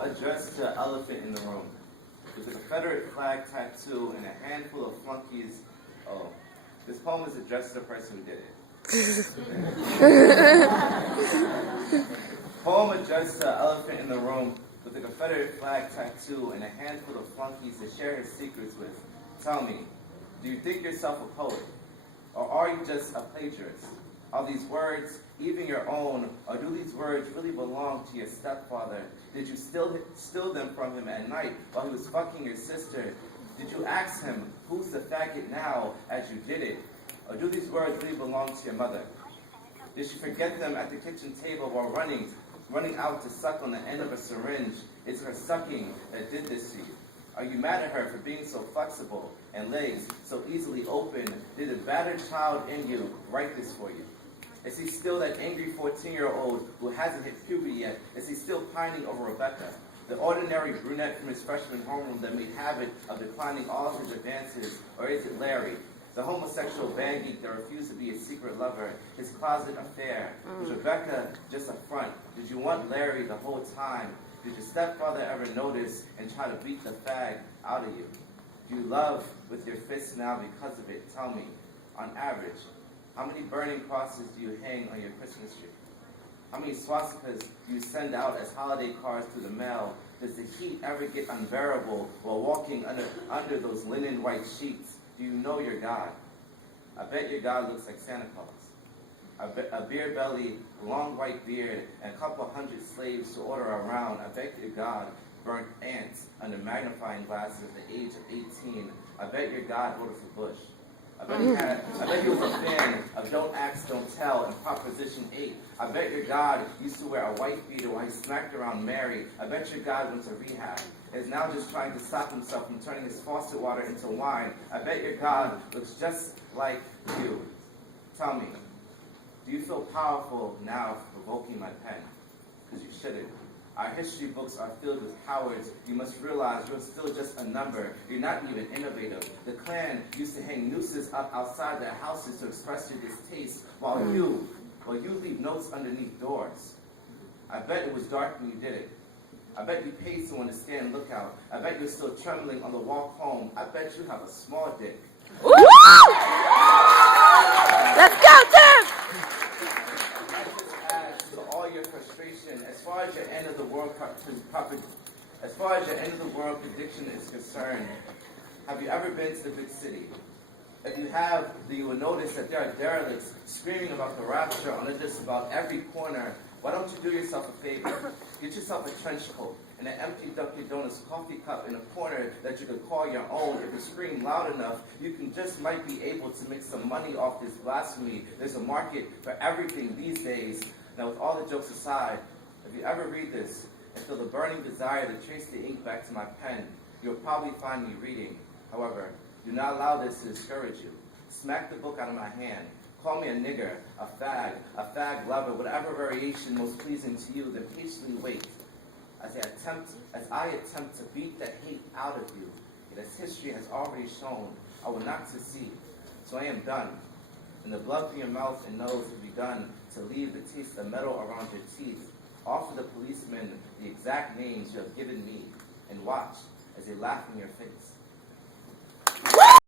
Poem addressed to the elephant in the room. With a Confederate flag tattoo and a handful of flunkies. Oh, this poem is addressed to the person who did it. Poem addressed to the elephant in the room with a Confederate flag tattoo and a handful of flunkies to share his secrets with. Tell me, do you think yourself a poet? Or are you just a plagiarist? Are these words even your own, or do these words really belong to your stepfather? Did you steal them from him at night while he was fucking your sister? Did you ask him, who's the faggot now, as you did it? Or do these words really belong to your mother? Did she forget them at the kitchen table while running out to suck on the end of a syringe? It's her sucking that did this to you. Are you mad at her for being so flexible and legs so easily open? Did the battered child in you write this for you? Is he still that angry 14-year-old who hasn't hit puberty yet? Is he still pining over Rebecca, the ordinary brunette from his freshman homeroom that made habit of declining all of his advances? Or is it Larry, the homosexual band geek that refused to be a secret lover, his closet affair? Was Rebecca just a front? Did you want Larry the whole time? Did your stepfather ever notice and try to beat the fag out of you? Do you love with your fists now because of it? Tell me, on average, how many burning crosses do you hang on your Christmas tree? How many swastikas do you send out as holiday cards through the mail? Does the heat ever get unbearable while walking under those linen white sheets? Do you know your God? I bet your God looks like Santa Claus. A beer belly, long white beard, and a couple hundred slaves to order around. I bet your God burnt ants under magnifying glasses at the age of 18. I bet your God voted for Bush. I bet he was a fan of Don't Ask, Don't Tell and Proposition 8. I bet your God used to wear a white beater while he smacked around Mary. I bet your God went to rehab. Is now just trying to stop himself from turning his faucet water into wine. I bet your God looks just like you. Tell me, do you feel powerful now for provoking my pen? Because you shouldn't. Our history books are filled with cowards. You must realize you're still just a number. You're not even innovative. The Klan used to hang nooses up outside their houses to express your distaste, while you leave notes underneath doors. I bet it was dark when you did it. I bet you paid someone to stand lookout. I bet you're still trembling on the walk home. I bet you have a small dick. Woo! Let's go, Tim! Your frustration, as far as your end of the world prediction is concerned, have you ever been to the big city? If you have, then you will notice that there are derelicts screaming about the rapture on just about every corner. Why don't you do yourself a favor? Get yourself a trench coat and an empty Dunkin' Donuts coffee cup in a corner that you could call your own. If you scream loud enough, you might be able to make some money off this blasphemy. There's a market for everything these days. Now, with all the jokes aside, if you ever read this and feel the burning desire to trace the ink back to my pen, you'll probably find me reading. However, do not allow this to discourage you. Smack the book out of my hand. Call me a nigger, a fag lover, whatever variation most pleasing to you, then patiently wait as I attempt to beat the hate out of you. Yet as history has already shown, I will not succeed. So I am done. And the blood from your mouth and nose has begun to leave the taste of metal around your teeth. Offer the policemen the exact names you have given me, and watch as they laugh in your face.